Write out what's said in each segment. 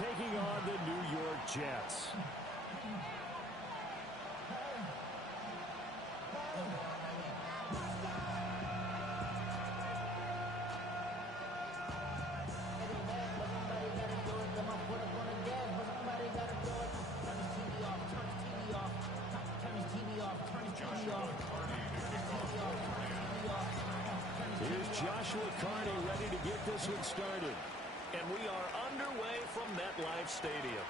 taking on the New York Jets. Here's Joshua Carney ready to get this one started. And we are underway from MetLife Stadium.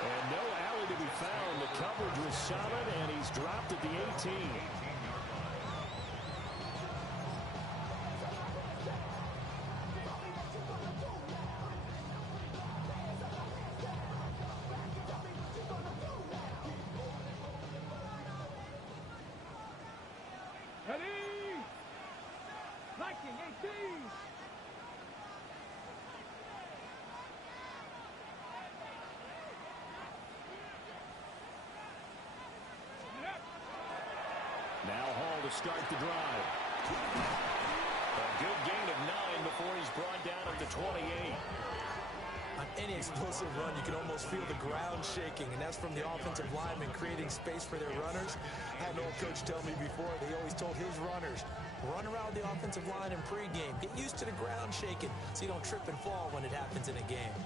And no alley to be found. The coverage was solid, and he's dropped at the 18. Now Hall to start the drive. A good gain of 9 before he's brought down at the 28. On any explosive run, you can almost feel the ground shaking, and that's from the offensive linemen creating space for their runners. I had an old coach tell me before, they always told his runners, run around the offensive line in pregame. Get used to the ground shaking so you don't trip and fall when it happens in a game.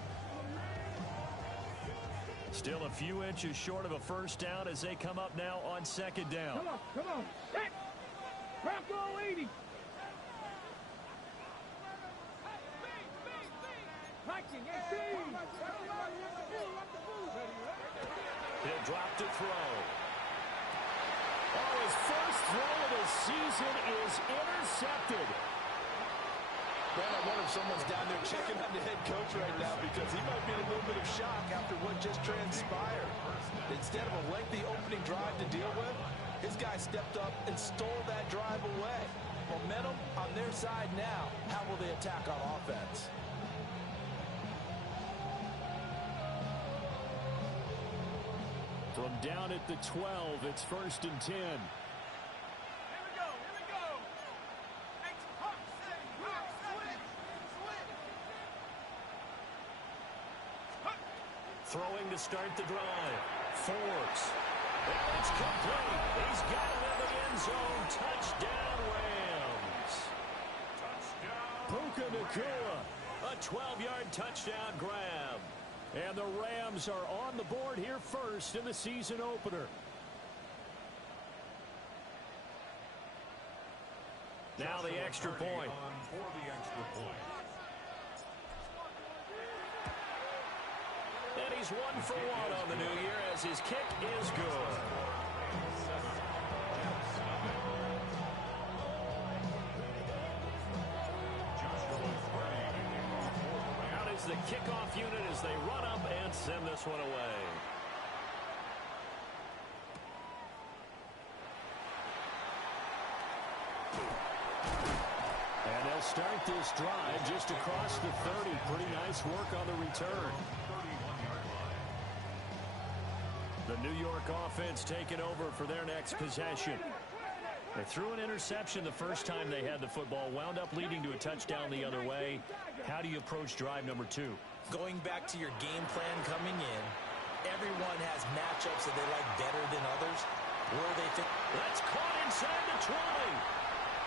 Still a few inches short of a first down as they come up now on second down. Come on. Hit. Bronco 80. He'll drop to throw. Oh, his first throw of the season is intercepted. Man, I wonder if someone's down there checking on the head coach right now because he might be in a little bit of shock after what just transpired. Instead of a lengthy opening drive to deal with, his guy stepped up and stole that drive away. Momentum on their side now. How will they attack on offense? From down at the 12, it's 1st and 10. Throwing to start the drive. Forbes. And it's complete. He's got it in the end zone. Touchdown, Rams. Puka Nacua. A 12-yard touchdown grab. And the Rams are on the board here first in the season opener. Now the extra point. And he's 1 for 1 on the new year as his kick is good. Out is the kickoff unit as they run up and send this one away. And they'll start this drive just across the 30. Pretty nice work on the return. The New York offense taking over for their next possession. They threw an interception the first time they had the football, wound up leading to a touchdown the other way. How do you approach drive number 2? Going back to your game plan coming in, everyone has matchups that they like better than others. Where they think that's caught inside the 20.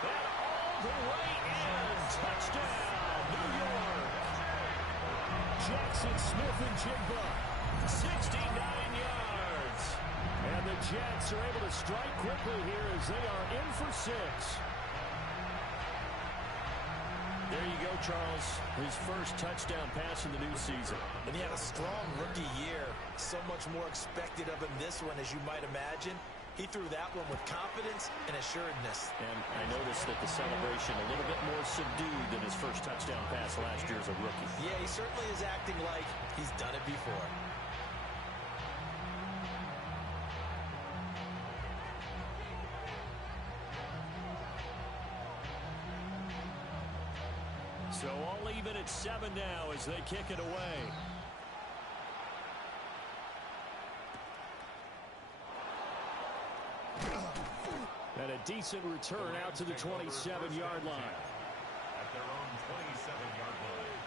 And all the way in. Touchdown, New York. Jackson Smith-Njigba, 69 yards. And the Jets are able to strike quickly here as they are in for 6. There you go, Charles. His first touchdown pass in the new season. And he had a strong rookie year. So much more expected of him this one, as you might imagine. He threw that one with confidence and assuredness. And I noticed that the celebration a little bit more subdued than his first touchdown pass last year as a rookie. Yeah, he certainly is acting like he's done it before. So all even at 7 now as they kick it away. And a decent return out to the 27-yard line. their own 27-yard line.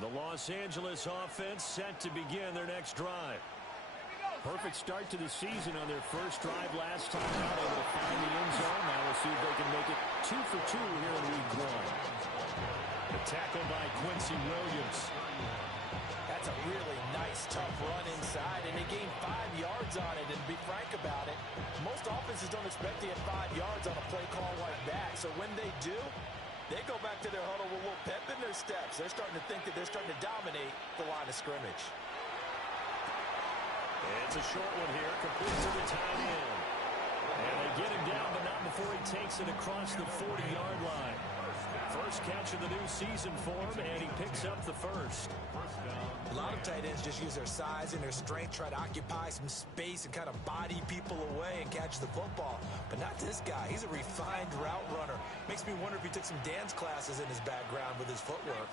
The Los Angeles offense set to begin their next drive. Perfect start to the season on their first drive last time out, able to find the end zone. Now we'll see if they can make it 2 for 2 here in week 1. The tackle by Quincy Williams. That's a really nice, tough run inside, and they gained 5 yards on it. And to be frank about it, most offenses don't expect to get 5 yards on a play call like that. So when they do, they go back to their huddle with a little pep in their steps. They're starting to think that they're starting to dominate the line of scrimmage. It's a short one here, complete to the tight end. And they get him down, but not before he takes it across the 40-yard line. First catch of the new season for him, and he picks up the first. A lot of tight ends just use their size and their strength, try to occupy some space and kind of body people away and catch the football. But not this guy. He's a refined route runner. Makes me wonder if he took some dance classes in his background with his footwork.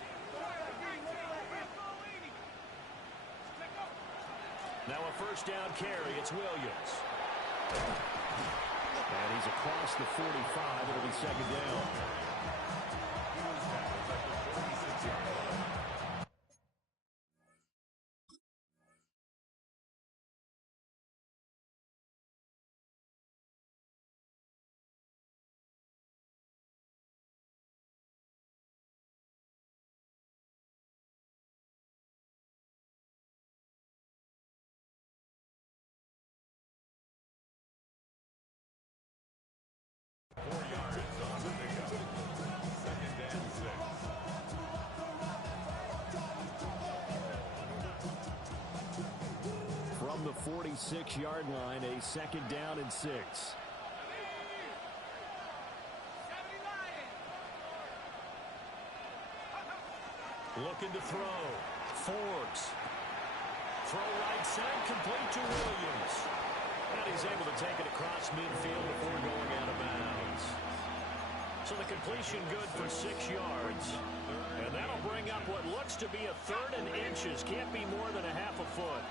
Now a first down carry. It's Williams. And he's across the 45. It'll be second down. From the 46-yard line, a second down and 6. Looking to throw. Forbes. Throw right side, complete to Williams. And he's able to take it across midfield before going out of bounds. So the completion good for 6 yards. And that'll bring up what looks to be a 3rd and inches. Can't be more than a half a foot.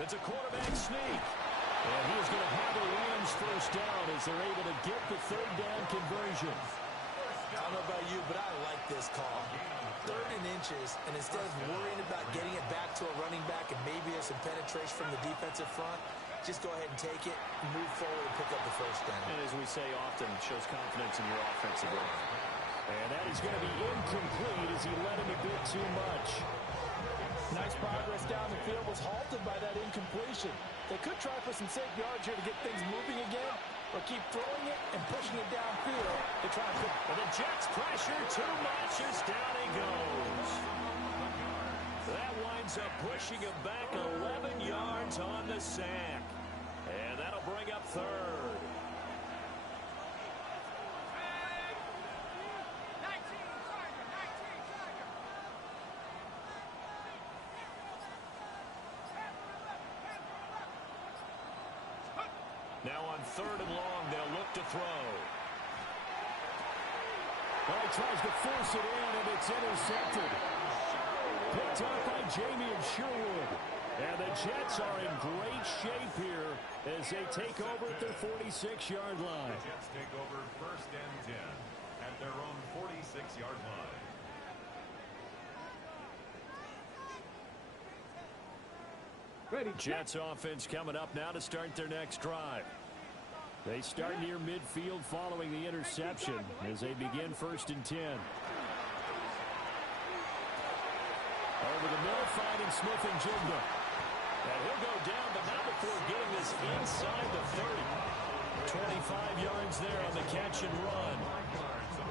It's a quarterback sneak. And he is going to have the Rams first down as they're able to get the 3rd down conversion. I don't know about you, but I like this call. 3rd and inches, and instead of worrying about getting it back to a running back and maybe there's some penetration from the defensive front, just go ahead and take it, move forward, and pick up the first down. And as we say often, shows confidence in your offensive line. And that is going to be incomplete as he led him a bit too much. Nice progress down the field, was halted by that incompletion. They could try for some safe yards here to get things moving again, or keep throwing it and pushing it downfield to try and put. And the Jets pressure too much as down he goes. That winds up pushing him back 11 yards on the sack. And that'll bring up 3rd. Now on 3rd and long, they'll look to throw. Well, he tries to force it in, and it's intercepted. Picked up by Jamie Sherwood. And the Jets are in great shape here as they take over at their 46-yard line. The Jets take over 1st and 10 at their own 46-yard line. Ready. Jets offense coming up now to start their next drive. They start near midfield following the interception as they begin 1st and 10. Over the middle, finding Smith and Jigba. And he'll go down, but not before getting this inside the 30. 25 yards there on the catch and run.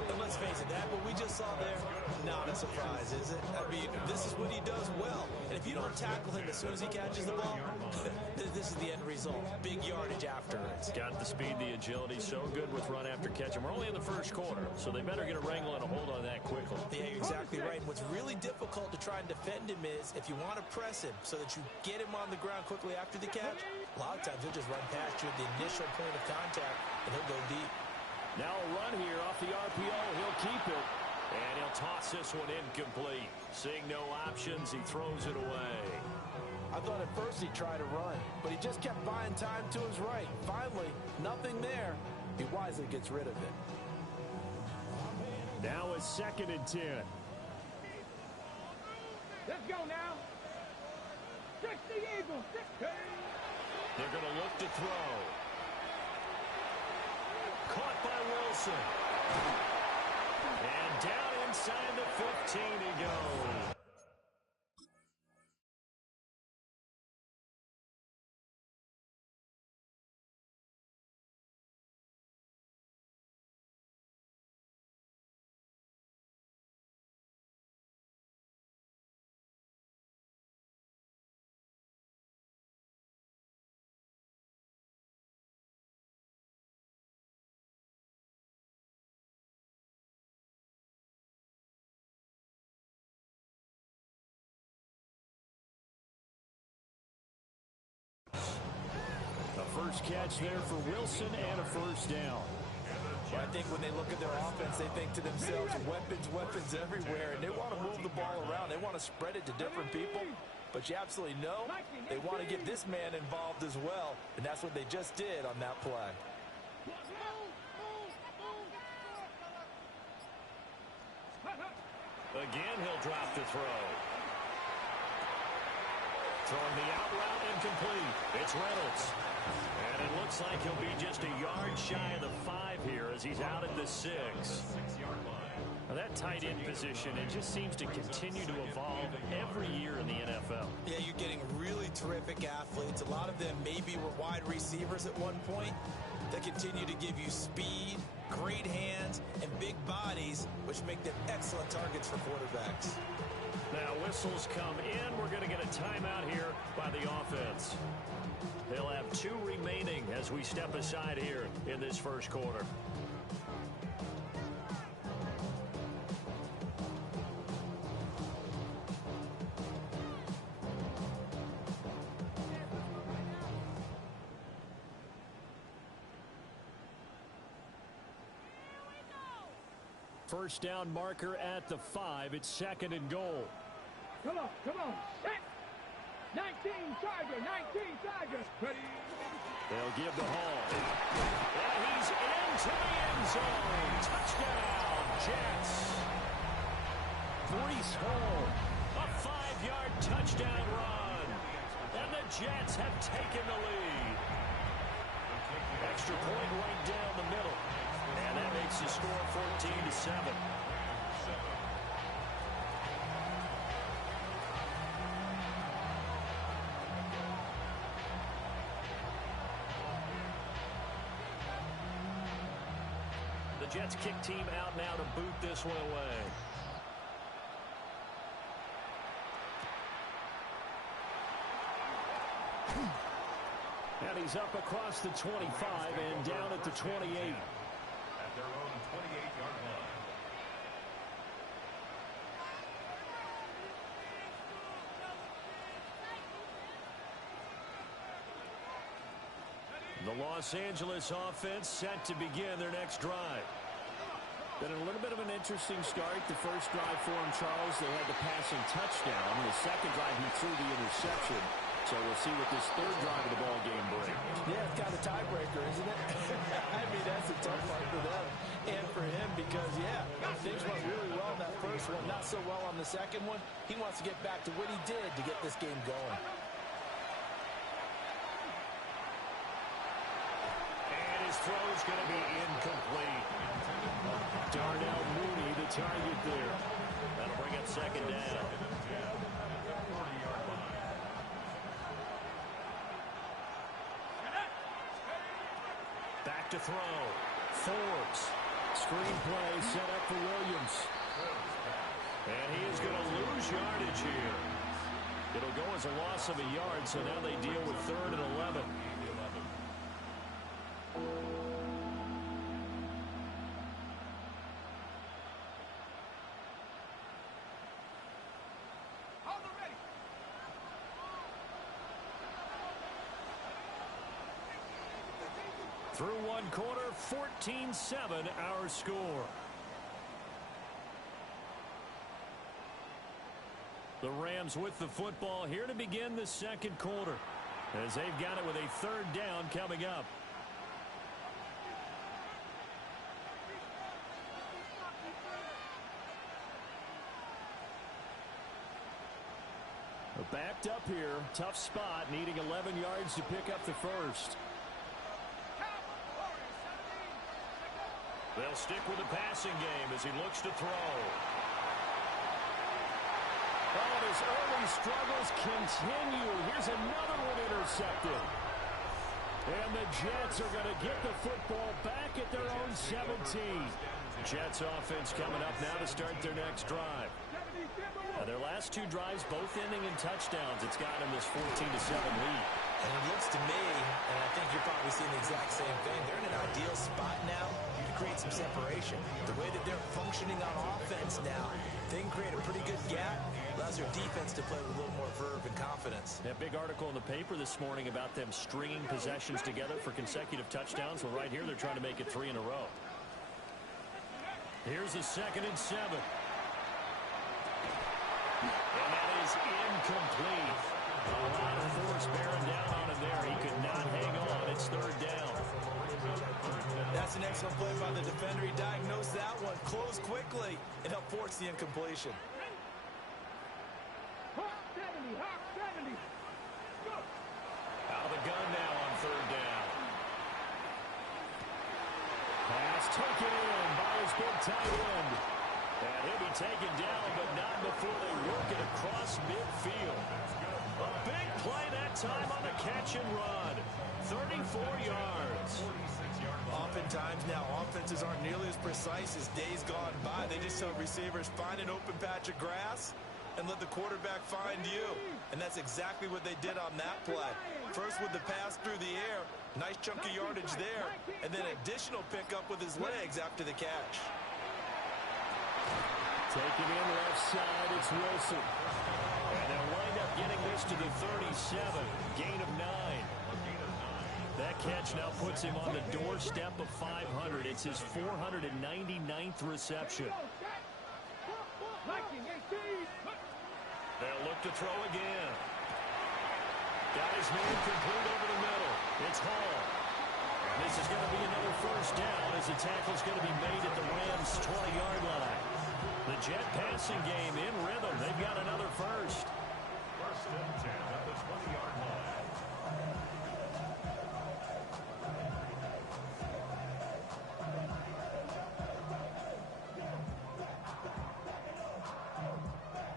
And let's face it, that what we just saw there, not a surprise, is it? I mean, this is what he does well. And if you don't tackle him as soon as he catches the ball, this is the end result. Big yardage after it. Got the speed, the agility, so good with run after catch. And we're only in the 1st quarter, so they better get a wrangle and a hold on that quickly. Yeah, you're exactly right. And what's really difficult to try and defend him is if you want to press him so that you get him on the ground quickly after the catch, a lot of times he'll just run past you at the initial point of contact, and he'll go deep. Now a run here off the RPO. He'll keep it. And he'll toss this one incomplete. Seeing no options, he throws it away. I thought at first he'd try to run, but he just kept buying time to his right. Finally, nothing there. He wisely gets rid of it. Now a 2nd and 10. Let's go now. 60 Eagles, 60. They're going to look to throw. Caught by Wilson. And down inside the 15 he goes. First catch there for Wilson and a 1st down. Well, I think when they look at their offense, they think to themselves, weapons everywhere, and they want to move the ball around. They want to spread it to different people, but you absolutely know they want to get this man involved as well, and that's what they just did on that play. Again, he'll drop the throw. Throwing the out route incomplete. It's Reynolds. And it looks like he'll be just a yard shy of the 5 here as he's out at the 6. Now that tight end position, it just seems to continue to evolve every year in the NFL. Yeah, you're getting really terrific athletes. A lot of them maybe were wide receivers at one point. They continue to give you speed, great hands, and big bodies, which make them excellent targets for quarterbacks. Now whistles come in. We're going to get a timeout here by the offense. They'll have 2 remaining as we step aside here in this first quarter. First down marker at the 5. It's 2nd and goal. Come on, set. 19 Charger, 19 Charger. Ready. They'll give the Hall. And he's into the end zone. Touchdown, Jets. Breece Hall, a 5-yard touchdown run. And the Jets have taken the lead. Extra point right down the middle. And that makes the score 14-7. The Jets kick team out now to boot this one away. And he's up across the 25 and down at the 28. At their own 28-yard line. The Los Angeles offense set to begin their next drive. Been a little bit of an interesting start. The first drive for him, Charles, they had the passing touchdown. The second drive, he threw the interception. So we'll see what this third drive of the ball game brings. Yeah, it's kind of a tiebreaker, isn't it? I mean, that's a tough part for them and for him because, yeah, things went really well in that first one, not so well on the second one. He wants to get back to what he did to get this game going. And his throw is going to be incomplete. Darnell Mooney, the target there. That'll bring up 2nd down. Back to throw. Forbes. Screenplay set up for Williams. And he is going to lose yardage here. It'll go as a loss of a yard, so now they deal with 3rd and 11. Through one quarter, 14-7 our score. The Rams with the football here to begin the second quarter, as they've got it with a third down coming up. Backed up here, tough spot, needing 11 yards to pick up the first. They'll stick with the passing game as he looks to throw. Oh, his early struggles continue. Here's another one intercepted. And the Jets are going to get the football back at their own 17. Jets offense coming up now to start their next drive. Their last two drives both ending in touchdowns. It's got them this 14-7 lead. And it looks to me, and I think you're probably seeing the exact same thing, they're in an ideal spot now to create some separation. The way that they're functioning on offense now, they can create a pretty good gap. Allows their defense to play with a little more verve and confidence. That big article in the paper this morning about them stringing possessions together for consecutive touchdowns. Well, right here, they're trying to make it 3 in a row. Here's a 2nd and 7. And that is incomplete. A lot of force bearing down on him there. He could not hang on. It's 3rd down. That's an excellent play by the defender. He diagnosed that one, closed quickly, and helped force the incompletion. Hawk 70, Hawk 70. Go. Out of the gun now on 3rd down. Pass taken in by his big tight end. And he'll be taken down, but not before they work it across midfield. A big play that time on the catch and run. 34 yards. Oftentimes now, offenses aren't nearly as precise as days gone by. They just tell receivers, find an open patch of grass and let the quarterback find you. And that's exactly what they did on that play. First with the pass through the air, nice chunk of yardage there, and then additional pickup with his legs after the catch. Taking in left side, it's Wilson. And they'll wind up getting this to the 37. Gain of 9. That catch now puts him on the doorstep of 500. It's his 499th reception. They'll look to throw again. Got his man complete over the middle. It's Hall. And this is going to be another 1st down as the tackle's going to be made at the Rams' 20-yard line. The Jet passing game in rhythm. They've got another first. 1st and 10 at the 20-yard line.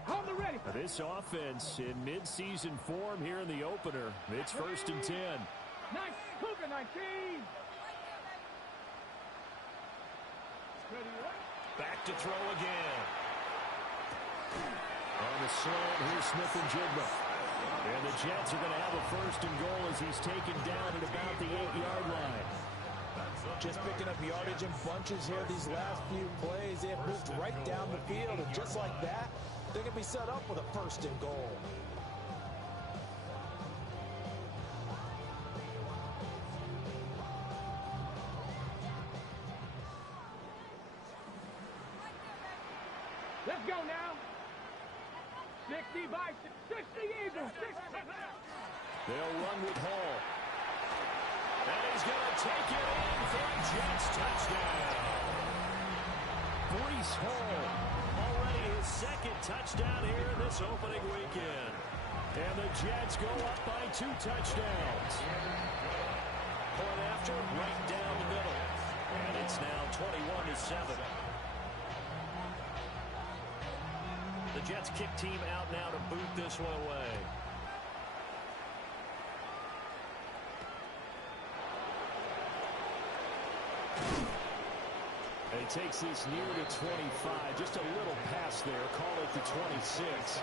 Hold the ready. This offense in midseason form here in the opener. It's 1st and 10. Cougar 19. Back to throw again. On the slant, here's Smith-Njigba. And the Jets are going to have a 1st and goal as he's taken down at about the 8-yard line. Just picking up yardage in bunches here these last few plays. They have moved right down the field, and just like that, they're going to be set up with a 1st and goal. Let's go now. 60 by 60 Eagles. 60. They'll run with Hall. And he's going to take it in for a Jets touchdown. Breece Hall, already his 2nd touchdown here this opening weekend. And the Jets go up by 2 touchdowns. Point after, right down the middle. And it's now 21-7. The Jets kick team out now to boot this one away. And he takes this near to 25. Just a little pass there. Call it the 26.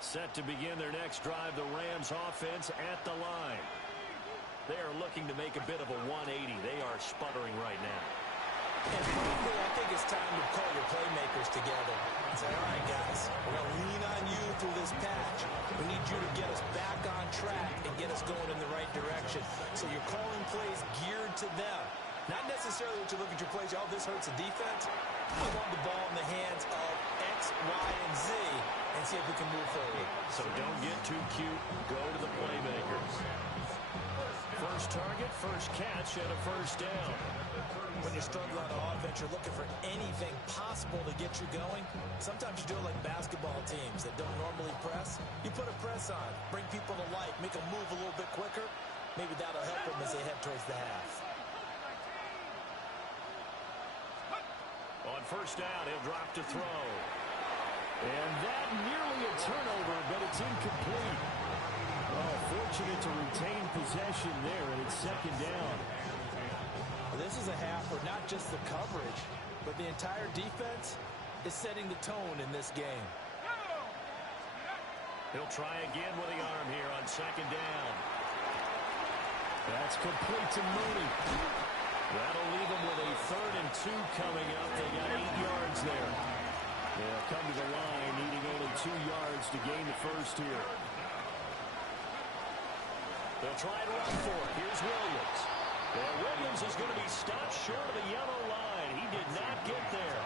Set to begin their next drive, the Rams offense at the line. They are looking to make a bit of a 180. They are sputtering right now. And finally, I think it's time to call your playmakers together and say, all right, guys, we're going to lean on you through this patch. We need you to get us back on track and get us going in the right direction. So you're calling plays geared to them. Not necessarily that you look at your plays, oh, this hurts the defense. I want the ball in the hands of X, Y, and Z and see if we can move forward. So don't get too cute. Go to the playmakers. First target, first catch, and a first down. When you're struggling on offense, you're looking for anything possible to get you going. Sometimes you do it like basketball teams that don't normally press. You put a press on, bring people to life, make them move a little bit quicker. Maybe that'll help them as they head towards the half. On first down, he'll drop to throw. And that nearly a turnover, but it's incomplete. Oh, fortunate to retain possession there, and it's second down. This is a half where not just the coverage, but the entire defense is setting the tone in this game. He'll try again with the arm here on second down. That's complete to Mooney. That'll leave them with a 3rd and 2 coming up. They got 8 yards there. They'll come to the line, needing only 2 yards to gain the first here. They'll try and run for it. Here's Williams. And Williams is going to be stopped short of the yellow line. He did not get there.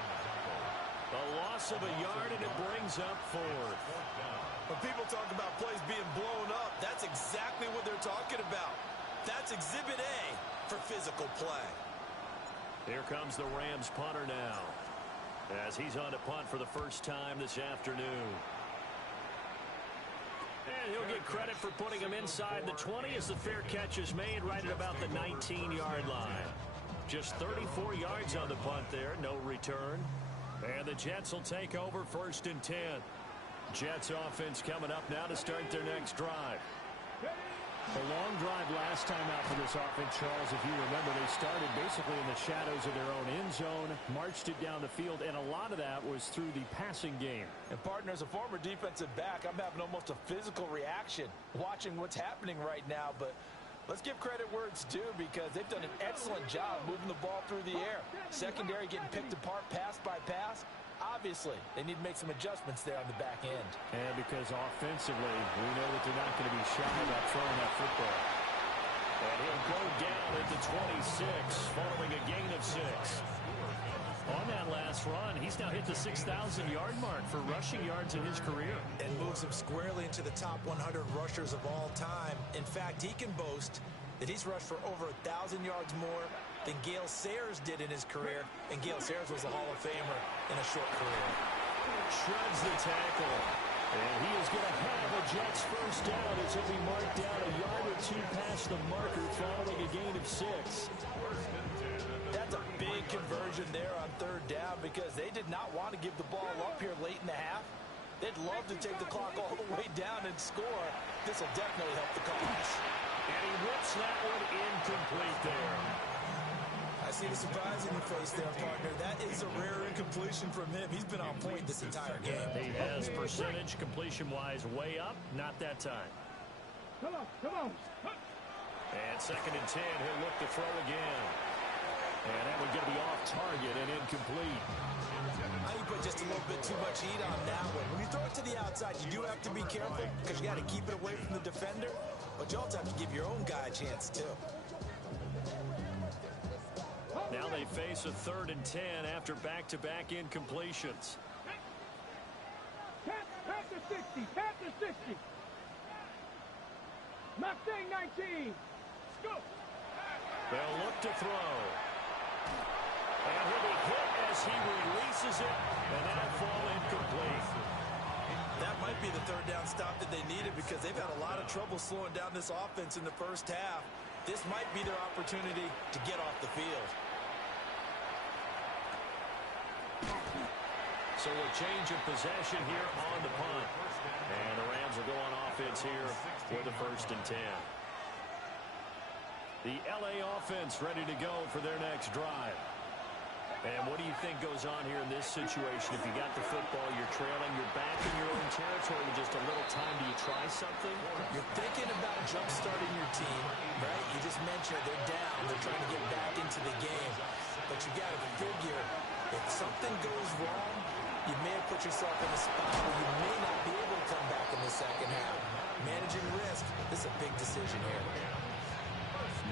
A loss of a yard, and it brings up 4th. When people talk about plays being blown up, that's exactly what they're talking about. That's Exhibit A for physical play. Here comes the Rams punter now, as he's on to punt for the first time this afternoon. And he'll get credit for putting him inside the 20 as the fair catch is made right at about the 19-yard line. Just 34 yards on the punt there, no return. And the Jets will take over 1st and 10. Jets offense coming up now to start their next drive. A long drive last time out for this offense, Charles. If you remember, they started basically in the shadows of their own end zone, marched it down the field, and a lot of that was through the passing game. And partner, as a former defensive back, I'm having almost a physical reaction watching what's happening right now. But let's give credit where it's due, because they've done an excellent job moving the ball through the air. Secondary getting picked apart pass by pass. Obviously, they need to make some adjustments there on the back end. And because offensively, we know that they're not going to be shy about throwing that football. And he'll go down at the 26, following a gain of 6. On that last run, he's now hit the 6,000-yard mark for rushing yards in his career. And moves him squarely into the top 100 rushers of all time. In fact, he can boast that he's rushed for over 1,000 yards more than Gale Sayers did in his career, and Gale Sayers was a Hall of Famer in a short career. Shreds the tackle, and he is going to have a Jets first down as he'll be marked down a yard or 2 past the marker following a gain of 6. That's a big conversion there on 3rd down, because they did not want to give the ball up here late in the half. They'd love to take the clock all the way down and score. This will definitely help the cause. And he whips that one incomplete there. I see the surprise in your face there, partner. That is a rare incompletion from him. He's been on point this entire game. He has percentage completion-wise way up. Not that time. Come on, come on. And 2nd and 10, he'll look to throw again. And that one's going to be off target and incomplete. I think put just a little bit too much heat on that one. When you throw it to the outside, you do have to be careful, because you got to keep it away from the defender. But you also have to give your own guy a chance, too. Now they face a 3rd and 10 after back-to-back incompletions. Tap the 60, tap the 60. Mustang 19. Go. They'll look to throw. And he'll be hit as he releases it, and that'll fall incomplete. That might be the 3rd down stop that they needed, because they've had a lot of trouble slowing down this offense in the first half. This might be their opportunity to get off the field. So a change of possession here on the punt. And the Rams will go on offense here for the 1st and 10. The LA offense ready to go for their next drive. And what do you think goes on here in this situation? If you got the football, you're trailing, you're back in your own territory with just a little time, do you try something? You're thinking about jump-starting your team, right? You just mentioned they're down. They're trying to get back into the game. but you got to figure if something goes wrong, you may have put yourself in a spot where you may not be able to come back in the second half. Managing risk, this is a big decision here.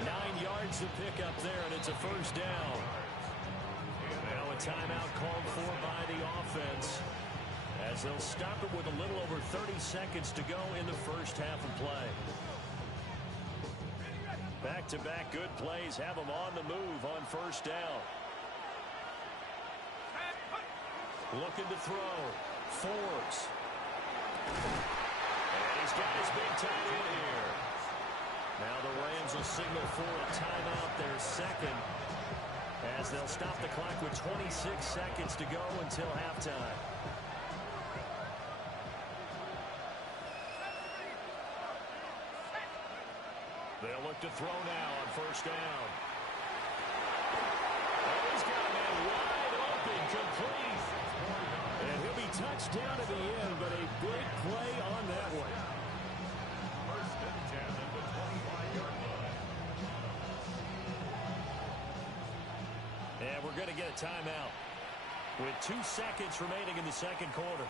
9 yards to pick up there, and it's a first down. Now a timeout called for by the offense, as they'll stop it with a little over 30 seconds to go in the first half of play. Back-to-back good plays have them on the move on first down. Looking to throw. Forbes. And he's got his big tight end here. Now the Rams will signal for a timeout, their second, as they'll stop the clock with 26 seconds to go until halftime. They'll look to throw now on first down. Oh, he's got a man wide open, complete. And he'll be touched down at the end, but a big play on that one. First and 10 at the 25-yard line. And we're going to get a timeout with 2 seconds remaining in the second quarter.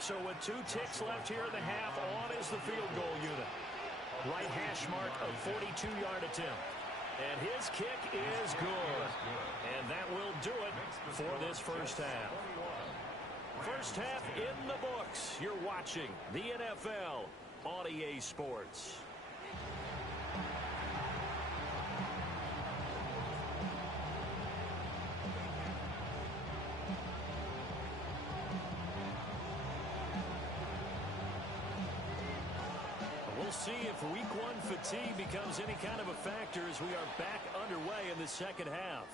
So with 2 ticks left here in the half, on is the field goal unit. Right hash mark of 42-yard attempt. And his kick is good. And that will do it for this first half. First half in the books. You're watching the NFL on EA Sports. We'll see if week 1 fatigue becomes any kind of a factor as we are back underway in the second half.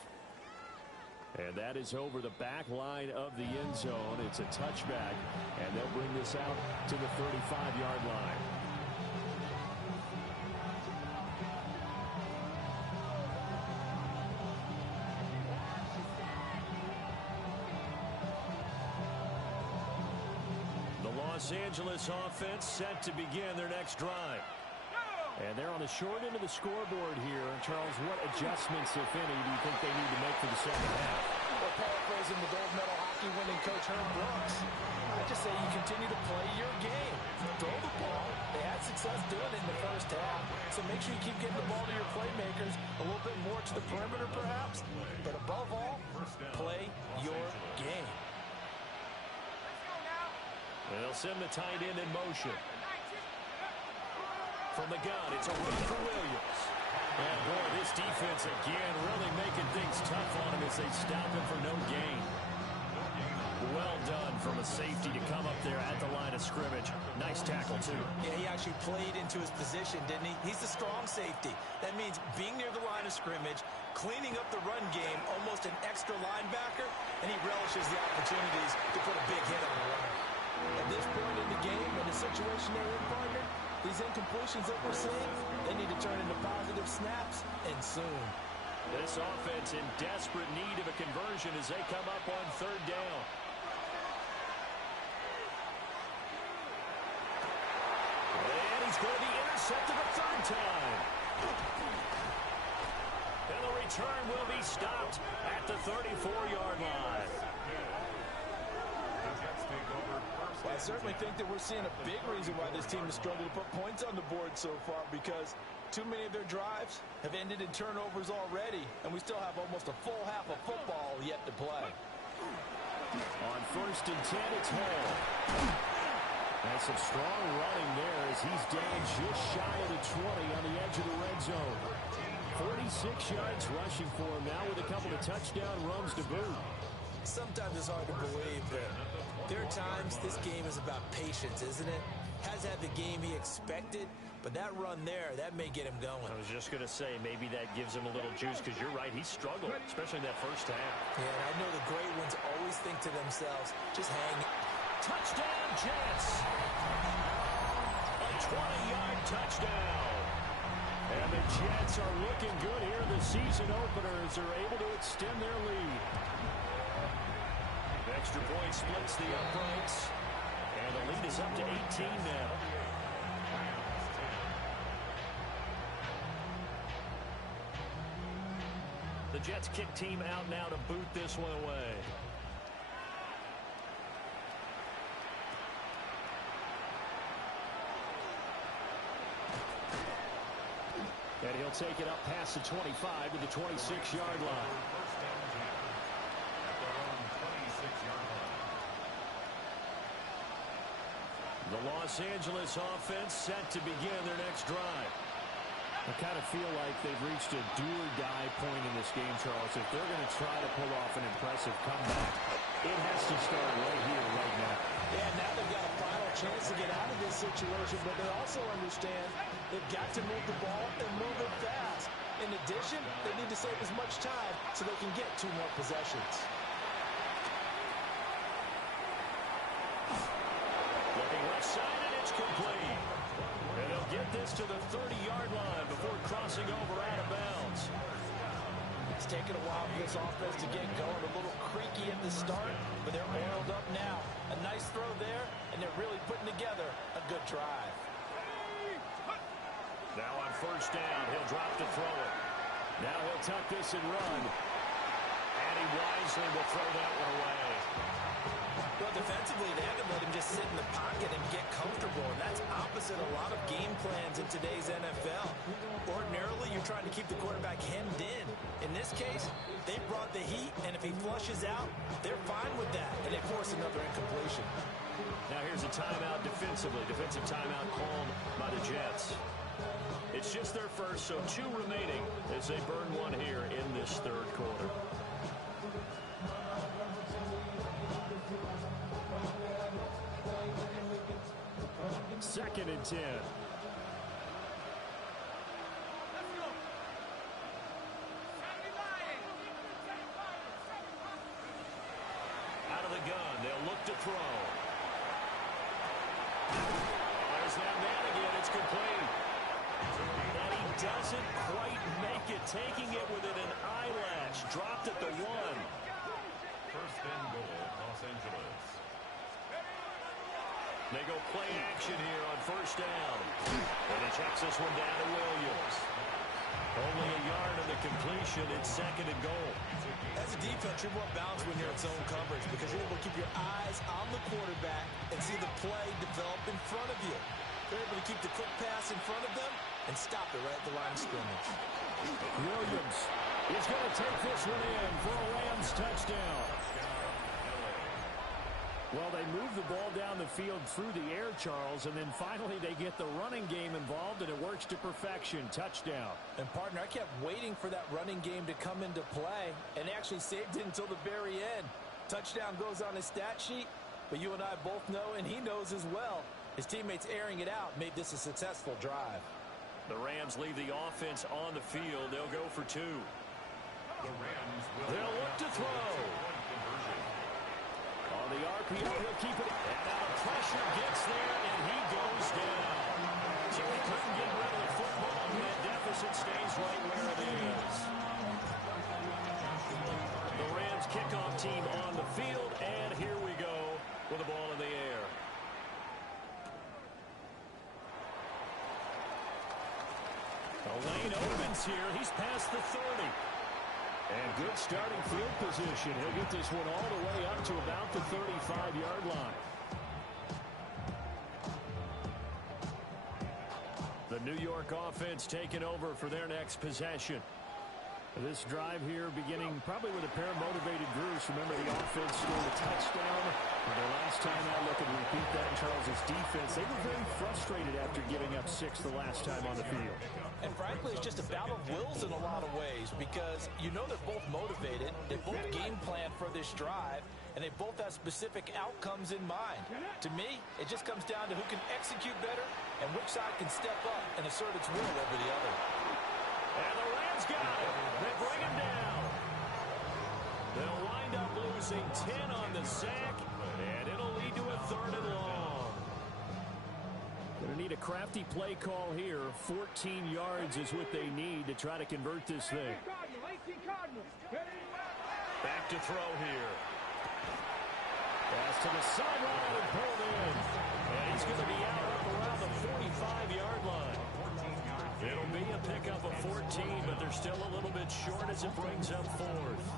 And that is over the back line of the end zone. It's a touchback, and they'll bring this out to the 35-yard line. Los Angeles offense set to begin their next drive. And they're on the short end of the scoreboard here. Charles, what adjustments, if any, do you think they need to make for the second half? Well, paraphrasing the gold medal hockey winning coach Herb Brooks, I just say you continue to play your game. Throw the ball. They had success doing it in the first half. So make sure you keep getting the ball to your playmakers, a little bit more to the perimeter perhaps. But above all, play your game. They'll send the tight end in motion. From the gun, it's a run for Williams. And boy, this defense again really making things tough on him as they stop him for no gain. Well done from a safety to come up there at the line of scrimmage. Nice tackle, too. Yeah, he actually played into his position, didn't he? He's the strong safety. That means being near the line of scrimmage, cleaning up the run game, almost an extra linebacker, and he relishes the opportunities to put a big hit on the runner. At this point in the game, in the situation they're in, partner, these incompletions that we're seeing, they need to turn into positive snaps, and soon. This offense in desperate need of a conversion as they come up on third down. And he's going to be intercepted a third time. And the return will be stopped at the 34-yard line. Well, I certainly think that we're seeing a big reason why this team has struggled to put points on the board so far, because too many of their drives have ended in turnovers already, and we still have almost a full half of football yet to play. On first and 10, it's Hall. And some strong running there as he's down just shy of the 20 on the edge of the red zone. 46 yards rushing for him now with a couple of touchdown runs to boot. Sometimes it's hard to believe, but there are times this game is about patience, isn't it? Has had the game he expected, but that run there, that may get him going. I was just going to say, maybe that gives him a little juice, because you're right, he struggled, especially in that first half. Yeah, and I know the great ones always think to themselves, just hang. Touchdown, Jets! A 20-yard touchdown. And the Jets are looking good here in the season opener as they're able to extend their lead. Extra point splits the uprights, and the lead is up to 18 now. Jets kick team out now to boot this one away. And he'll take it up past the 25 to the 26-yard line. First down, Jets at their own 26-yard line. The Los Angeles offense set to begin their next drive. I kind of feel like they've reached a do-or-die point in this game, Charles. If they're going to try to pull off an impressive comeback, it has to start right here, right now. Yeah, now they've got a final chance to get out of this situation, but they also understand they've got to move the ball and move it fast. In addition, they need to save as much time so they can get 2 more possessions. Looking left side, and it's complete. And they'll get this to the 30-yard line before crossing over out of bounds. It's taken a while for this offense to get going. A little creaky at the start, but they're oiled up now. A nice throw there, and they're really putting together a good drive. Now on first down, he'll drop to throw it. Now he'll tuck this and run. And he wisely will throw that one away. Well, defensively, they haven't let him just sit in the pocket and get comfortable, and that's opposite a lot of game plans in today's NFL. Ordinarily, you're trying to keep the quarterback hemmed in. In this case, they brought the heat, and if he flushes out, they're fine with that, and they force another incompletion. Now here's a timeout defensively. Defensive timeout called by the Jets. It's just their first, so 2 remaining as they burn one here in this third quarter. Second and 10. Out of the gun, they'll look to throw. There's that man again. It's complete. And he doesn't quite make it, taking it within an eyelash. Dropped at the 1. First and goal, Los Angeles. They go play action here on first down. And he checks this one down to Williams. Only a yard of the completion. It's second and goal. As a defense, you're more balanced when you're in zone coverage because you're able to keep your eyes on the quarterback and see the play develop in front of you. They're able to keep the quick pass in front of them and stop it right at the line of scrimmage. Williams is going to take this one in for a Rams touchdown. Well, they move the ball down the field through the air, Charles, and then finally they get the running game involved, and it works to perfection. Touchdown. And, partner, I kept waiting for that running game to come into play, and actually saved it until the very end. Touchdown goes on his stat sheet, but you and I both know, and he knows as well, his teammates airing it out made this a successful drive. The Rams leave the offense on the field. They'll go for 2. They'll look to throw. On the RPO, he'll keep it. And now the pressure gets there, and he goes down. So he couldn't get rid of the football, and that deficit stays right where it is. The Rams kickoff team on the field, and here we go with the ball in the air. A lane opens here. He's past the 30. And good starting field position. He'll get this one all the way up to about the 35-yard line. The New York offense taking over for their next possession. This drive here beginning probably with a pair of motivated groups. Remember, the offense scored a touchdown. And their last time out, look and repeat that in Charles' defense. They were very frustrated after giving up 6 the last time on the field. And frankly, it's just a battle of wills in a lot of ways because you know they're both motivated. They both game plan for this drive, and they both have specific outcomes in mind. To me, it just comes down to who can execute better and which side can step up and assert its will over the other. And the Rams got it. They bring him down. They'll wind up losing 10 on the sack, and it'll lead to a 3rd and long. Going to need a crafty play call here. 14 yards is what they need to try to convert this thing. Back to throw here. Pass to the sideline and pulled in. And he's going to be out up around the 45-yard line. It'll be a pickup of 14, but they're still a little bit short as it brings up fourth.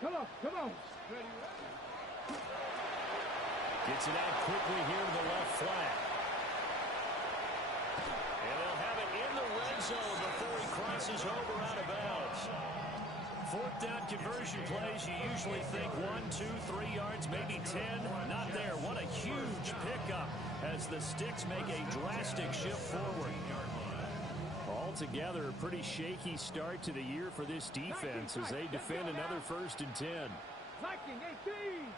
Come on, come on. Gets it out quickly here to the left flat. And they'll have it in the red zone before he crosses over out of bounds. Fourth down conversion plays, you usually think 1, 2, 3 yards, maybe 10. Not there. What a huge pickup as the Sticks make a drastic shift forward. Altogether, a pretty shaky start to the year for this defense as they defend another 1st and 10. Liking 18.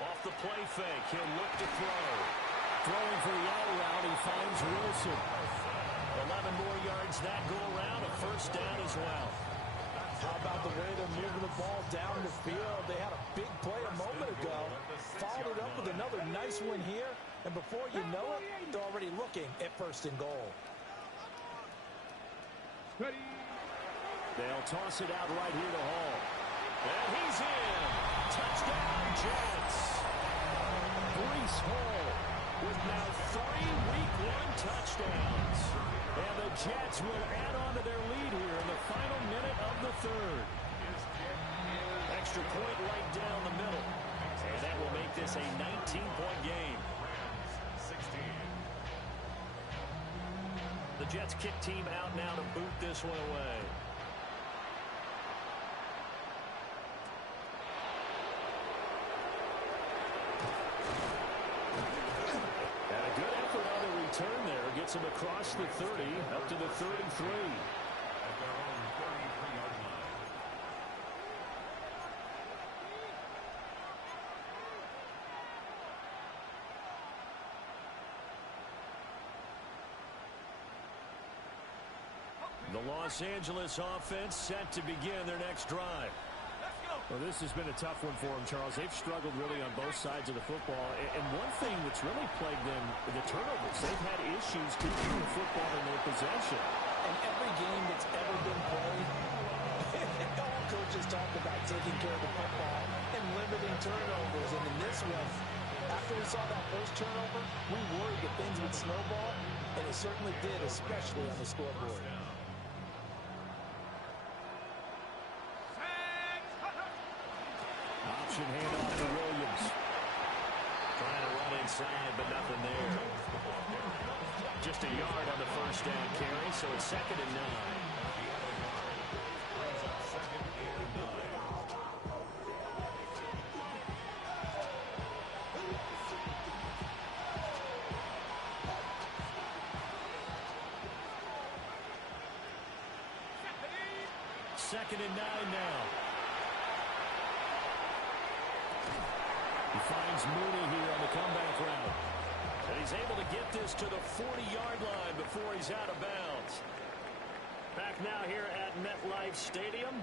Off the play fake, he'll look to throw. Throwing for the out route, he finds Wilson. 11 more yards that go around, a 1st down as well. How about the way they're moving the ball down the field? They had a big play a moment ago, followed it up with another nice one here, and before you know it, they're already looking at 1st and goal. Ready. They'll toss it out right here to Hall. And he's in. Touchdown, Jets. Breece Hall with now 3 Week 1 touchdowns. And the Jets will add on to their lead here in the final minute of the 3rd. Extra point right down the middle. And that will make this a 19-point game. The Jets kick team out now to boot this one away. And a good effort on the return there. Gets him across the 30, up to the 33. At their own 33-yard line. The Los Angeles offense set to begin their next drive. Well, this has been a tough one for them, Charles. They've struggled really on both sides of the football. And one thing that's really plagued them, the turnovers. They've had issues keeping the football in their possession. And every game that's ever been played, all coaches talk about taking care of the football and limiting turnovers. And in this one, after we saw that first turnover, we worried that things would snowball, and it certainly did, especially on the scoreboard. Option handoff to Williams. Trying to run inside, but nothing there. Just a yard on the 1st down carry, so it's 2nd and 9. Second and 9 now. He finds Mooney here on the comeback route. And he's able to get this to the 40-yard line before he's out of bounds. Back now here at MetLife Stadium.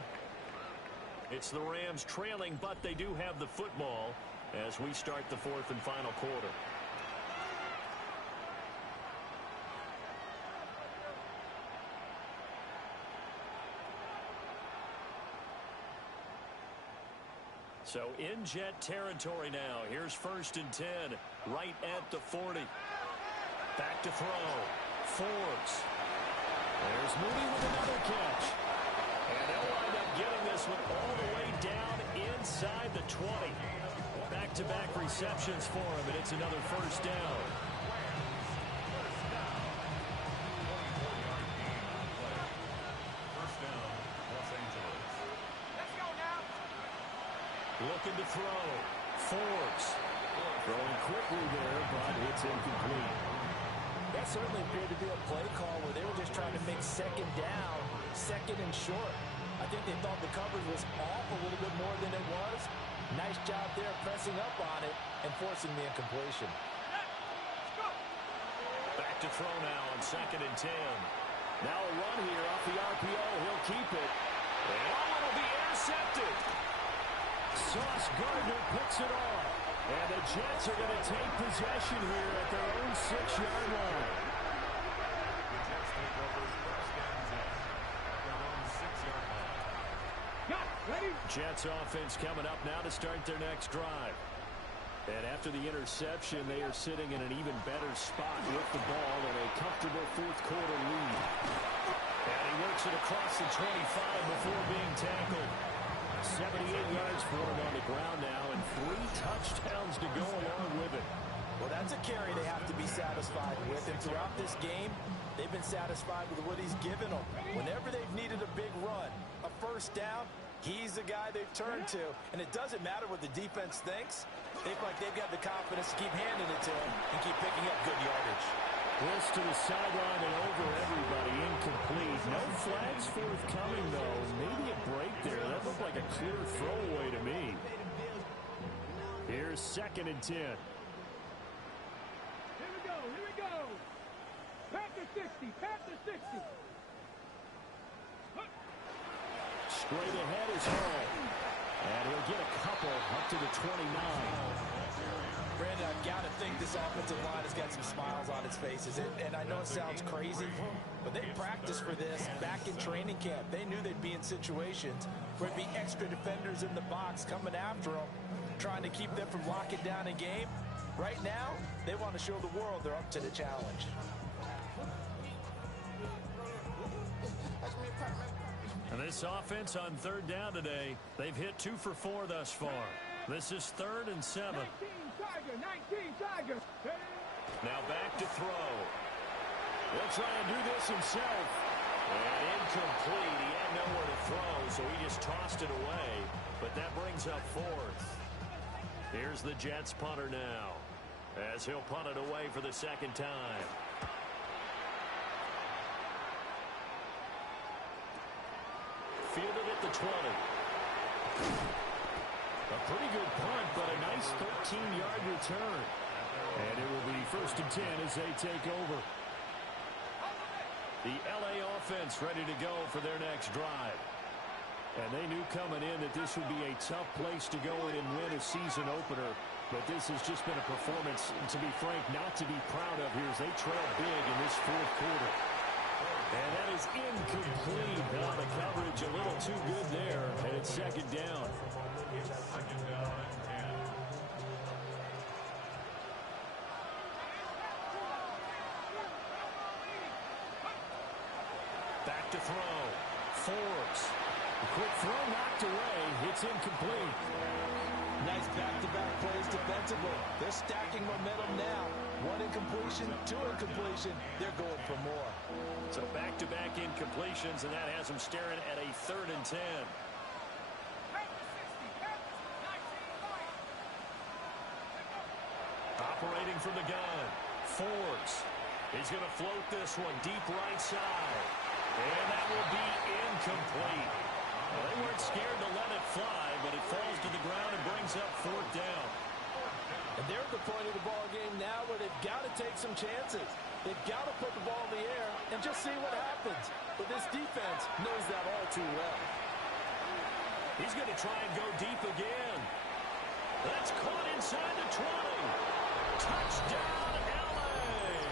It's the Rams trailing, but they do have the football as we start the 4th and final quarter. So in Jet territory now. Here's 1st and 10, right at the 40. Back to throw. Forbes. There's Mooney with another catch. And they'll wind up getting this one all the way down inside the 20. Back-to-back receptions for him, and it's another 1st down. Looking to throw. Forbes. Throwing quickly there, but it's incomplete. That certainly appeared to be a play call where they were just trying to make 2nd down, 2nd and short. I think they thought the coverage was off a little bit more than it was. Nice job there pressing up on it and forcing the incompletion. Back to throw now on 2nd and 10. Now a run here off the RPO. He'll keep it. And it'll be intercepted. Sauce Gardner picks it off. And the Jets are going to take possession here at their own 6-yard line. The Jets take over 1st and 10 at their own 6-yard line. Got ready. Jets offense coming up now to start their next drive. And after the interception, they are sitting in an even better spot with the ball and a comfortable fourth-quarter lead. And he works it across the 25 before being tackled. 78 yards for him on the ground now and 3 touchdowns to go along with it. Well, that's a carry they have to be satisfied with. And throughout this game, they've been satisfied with what he's given them. Whenever they've needed a big run, a first down, he's the guy they've turned to. And it doesn't matter what the defense thinks. They feel like they've got the confidence to keep handing it to him and keep picking up good yardage. Blitz to the sideline and over everybody. Incomplete. No flags forthcoming, though. Maybe a break there. That looked like a clear throwaway to me. Here's 2nd and 10. Here we go. Here we go. Panther 60. Panther 60. Straight ahead is Hall. And he'll get a couple up to the 29. Brandon, I've got to think this offensive line has got some smiles on its faces. And I know it sounds crazy, but they practiced for this back in training camp. They knew they'd be in situations where there'd be extra defenders in the box coming after them, trying to keep them from locking down a game. Right now, they want to show the world they're up to the challenge. And this offense on 3rd down today, they've hit 2 for 4 thus far. This is 3rd and 7. 19 Tiger. 19 Tiger. Now back to throw. He'll try and do this himself. And incomplete. He had nowhere to throw, so he just tossed it away. But that brings up 4th. Here's the Jets punter now, as he'll punt it away for the 2nd time. Fielded at the 20. A pretty good punt, but a nice 13-yard return. And it will be 1st and 10 as they take over. The L.A. offense ready to go for their next drive. And they knew coming in that this would be a tough place to go in and win a season opener. But this has just been a performance, to be frank, not to be proud of here as they trail big in this 4th quarter. And that is incomplete. Now the coverage a little too good there, and it's 2nd down. Back to throw. Forbes. The quick throw knocked away. It's incomplete. Nice back-to-back plays defensively. They're stacking momentum now. 1 incompletion, 2 incompletion. They're going for more. So back-to-back incompletions, and that has them staring at a 3rd and 10. Operating from the gun. Forbes. He's going to float this one deep right side. And that will be incomplete. Well, they weren't scared to let it fly, but it falls to the ground and brings up 4th down. And they're at the point of the ball game now where they've got to take some chances. They've got to put the ball in the air and just see what happens. But this defense knows that all too well. He's going to try and go deep again. That's caught inside the 20. Touchdown, L.A.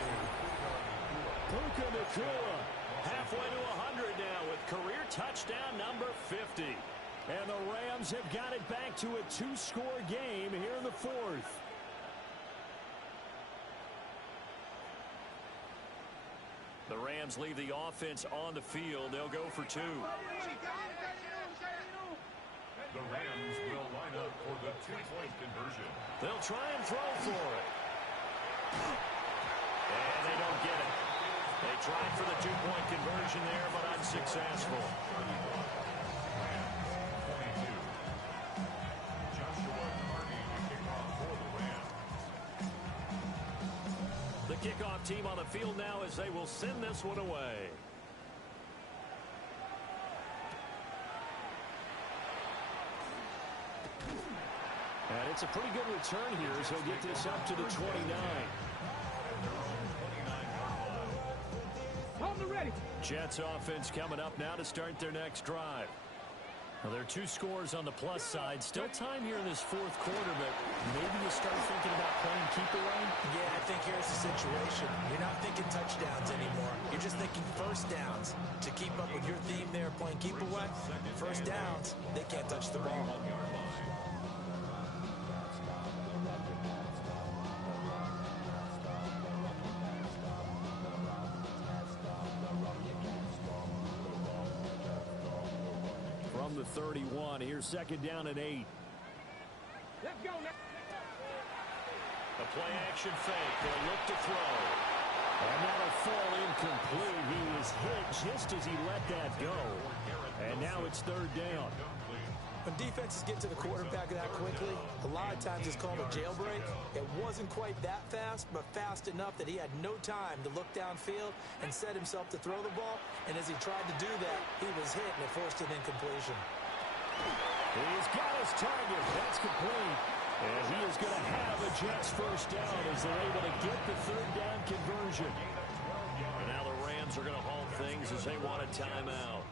Puka Nacua halfway to 100 now with career touchdown number 50. And the Rams have got it back to a 2-score game here in the 4th. The Rams leave the offense on the field. They'll go for 2. The Rams will line up for the 2-point conversion. They'll try and throw for it. And they don't get it. They tried for the 2-point conversion there, but unsuccessful. 22. Joshua Carney to kick off for the Rams. The kickoff team on the field now as they will send this one away. And it's a pretty good return here as he'll get this up to the 29. On the ready. Jets offense coming up now to start their next drive. Well, there are 2 scores on the plus side. Still time here in this 4th quarter, but maybe you start thinking about playing keeper line? Yeah, I think here's the situation. You're not thinking touchdowns anymore. You're just thinking first downs to keep up with following your theme there, playing keep away. First downs, they can't touch the ball. From the 31, here's second down and 8. Let's go now. A play action fake. They'll look to throw. And that'll fall incomplete. He was hit just as he let that go. And now it's third down. When defenses get to the quarterback that quickly, a lot of times it's called a jailbreak. It wasn't quite that fast, but fast enough that he had no time to look downfield and set himself to throw the ball. And as he tried to do that, he was hit and it forced an incompletion. He's got his target. That's complete. And he is going to have a Jets first down as they're able to get the third down conversion. And now the Rams are going to halt things as they want a timeout.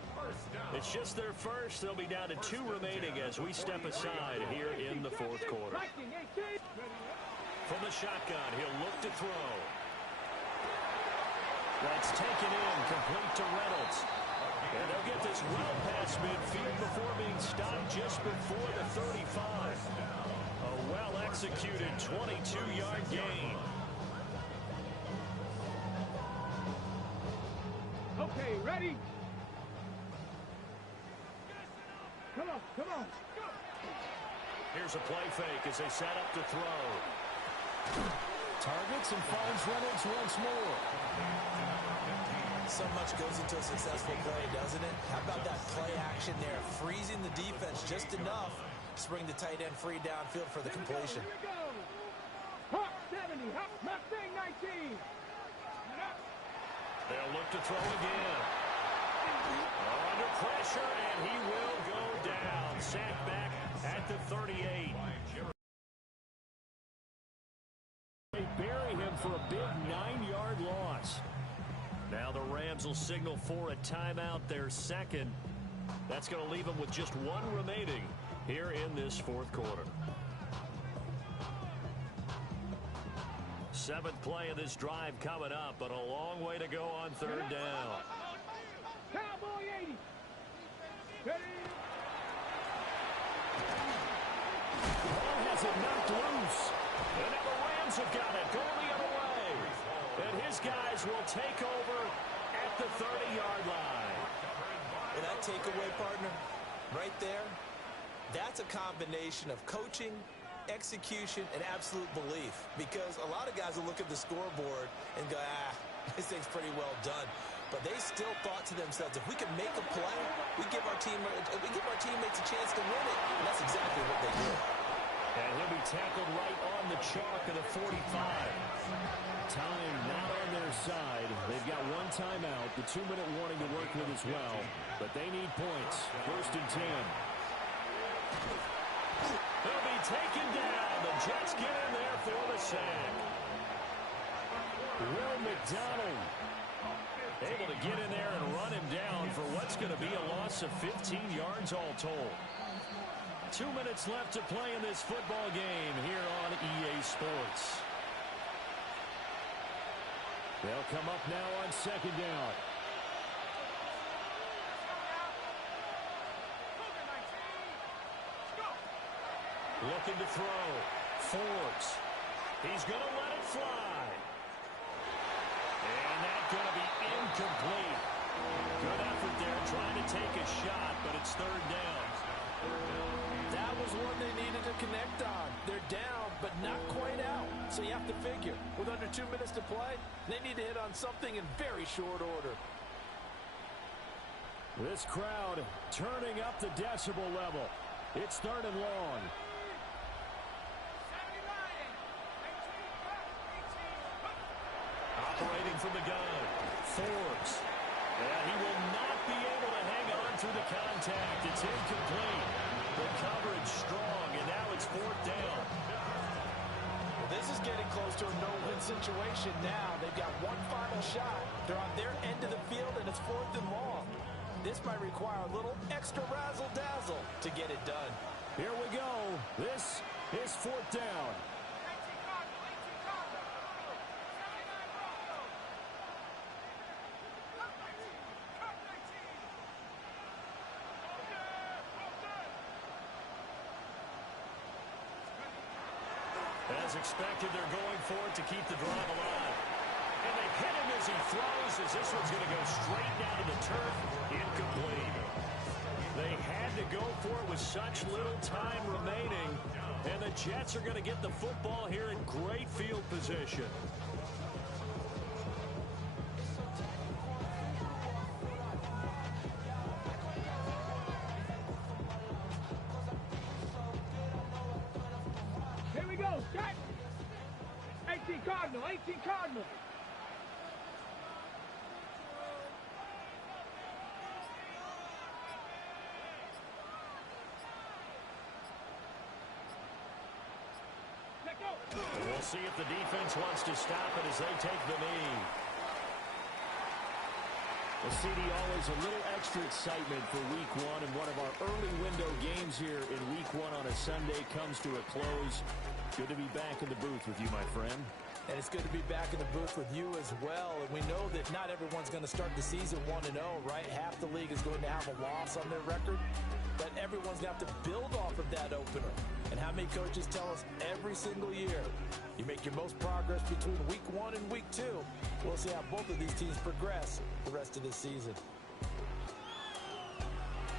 It's just their first. They'll be down to 2 remaining as we step aside here in the fourth quarter. From the shotgun, he'll look to throw. That's taken in, complete to Reynolds. And they'll get this well past midfield before being stopped just before the 35. A well-executed 22-yard gain. Okay, ready? Come on, come on. Here's a play fake as they set up to throw. Targets and finds Reynolds once more. So much goes into a successful play, doesn't it? How about that play action there, freezing the defense just enough to bring the tight end free downfield for the completion. Here we go. Hawk 70, Hawk Mustang 19. They'll look to throw again. Under pressure, and he will go down. Sacked back at the 38. They bury him for a big 9-yard loss. Now the Rams will signal for a timeout, their second. That's going to leave them with just 1 remaining here in this fourth quarter. 7th play of this drive coming up, but a long way to go on third down. Cowboy 80. Ready? Ball has it knocked loose. And now the Rams have got it going the other way. And his guys will take over at the 30-yard line. And that takeaway, partner, right there, that's a combination of coaching, execution, and absolute belief. Because a lot of guys will look at the scoreboard and go, this thing's pretty well done. But they still thought to themselves, if we can make a play, we give our teammates a chance to win it. And that's exactly what they did. And he'll be tackled right on the chalk of the 45. Time not on their side. They've got 1 timeout, the 2-minute warning to work with as well. But they need points. 1st and 10. He'll be taken down. The Jets get in there for the sack. Will McDonald able to get in there and run him down for what's going to be a loss of 15 yards all told. 2 minutes left to play in this football game here on EA Sports. They'll come up now on 2nd down. Looking to throw. Forbes. He's going to let it fly. And that's going to be incomplete. Good effort there trying to take a shot, but it's 3rd down. That was one they needed to connect on. They're down, but not quite out. So you have to figure, with under 2 minutes to play, they need to hit on something in very short order. This crowd turning up the decibel level. It's 3rd and long. Operating from the gun. Forbes. And he will not be able to hang on through the contact. It's incomplete. The coverage strong, and now it's 4th down. Well, this is getting close to a no-win situation now. They've got 1 final shot. They're on their end of the field, and it's 4th and long. This might require a little extra razzle-dazzle to get it done. Here we go. This is 4th down. As expected, they're going for it to keep the drive alive. And they hit him as he throws, as this one's going to go straight down to the turf. Incomplete. They had to go for it with such little time remaining. And the Jets are going to get the football here in great field position. Here we go, set. 18 Cardinal, 18 Cardinal. We'll see if the defense wants to stop it as they take the knee. Well, CD, always a little extra excitement for Week 1, and one of our early window games here in Week 1 on a Sunday comes to a close. Good to be back in the booth with you, my friend. And it's good to be back in the booth with you as well. And we know that not everyone's going to start the season 1-0, right? Half the league is going to have a loss on their record. But everyone's going to have to build off of that opener. And how many coaches tell us every single year, you make your most progress between Week 1 and Week 2. We'll see how both of these teams progress the rest of this season.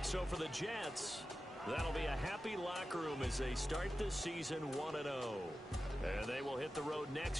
So for the Jets, that'll be a happy locker room as they start this season 1-0. And they will hit the road next